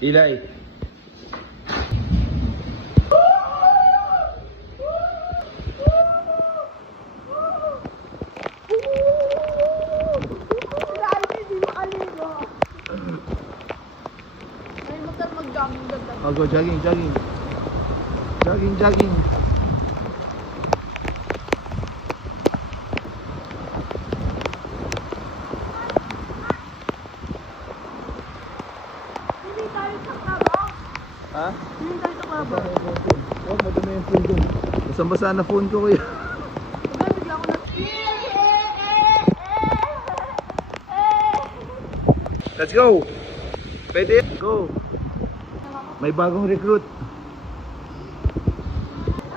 Ilay. I'll go jogging. Jogging. Ha? Hindi tayo sa klabo. Oh, madami yung phone doon. Basang-basa na phone ko kuya. Bigla ko na. Let's go! Pwede? Go! May bagong recruit.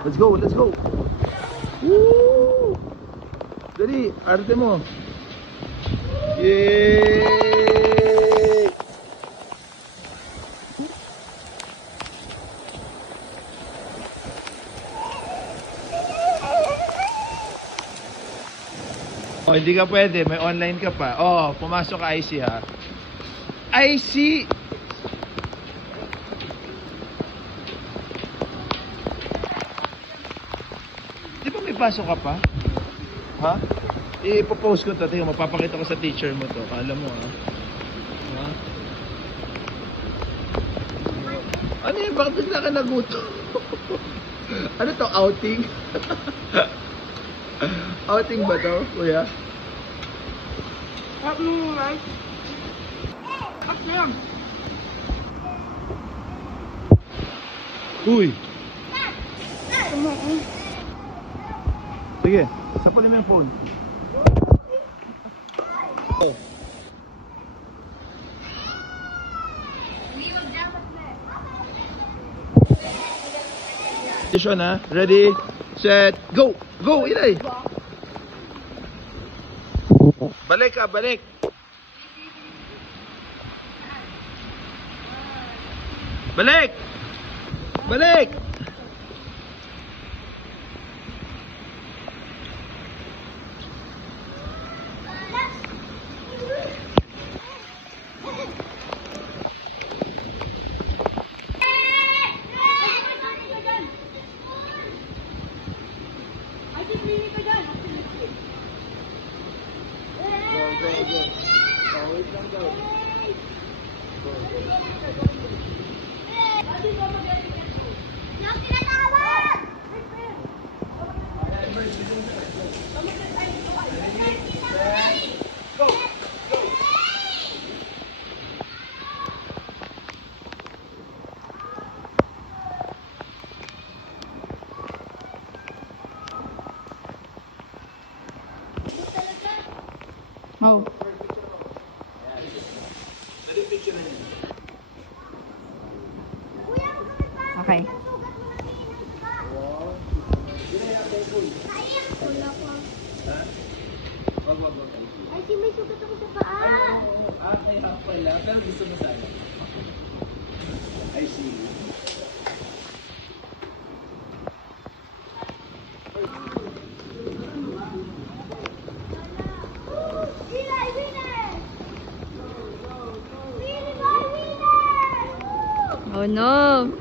Let's go! Woo! Dali, arte mo. Yay! Oh, hindi ka pwede. May online ka pa. Oh, pumasok ka IC ha. IC! Di ba may pasok ka pa? Ha? Ipopost ko to. Tingnan, mapapakita ko sa teacher mo to. Kala mo ha? Ha? Ano yun? Bakit bigla ka naguto? Ano to? Outing? Outing ba to, kuya? Help me, right? Up there. Uy! Sige, sapalin mo yung phone. Oh. Position ha? Ready, set, go! Go, Ilay! Balik ka, balik! Balik! Balik! Oh. Okay. Ay, si may sugat ako sa paa. Ay, pala. Pero gusto mo sana. I see. Oh no.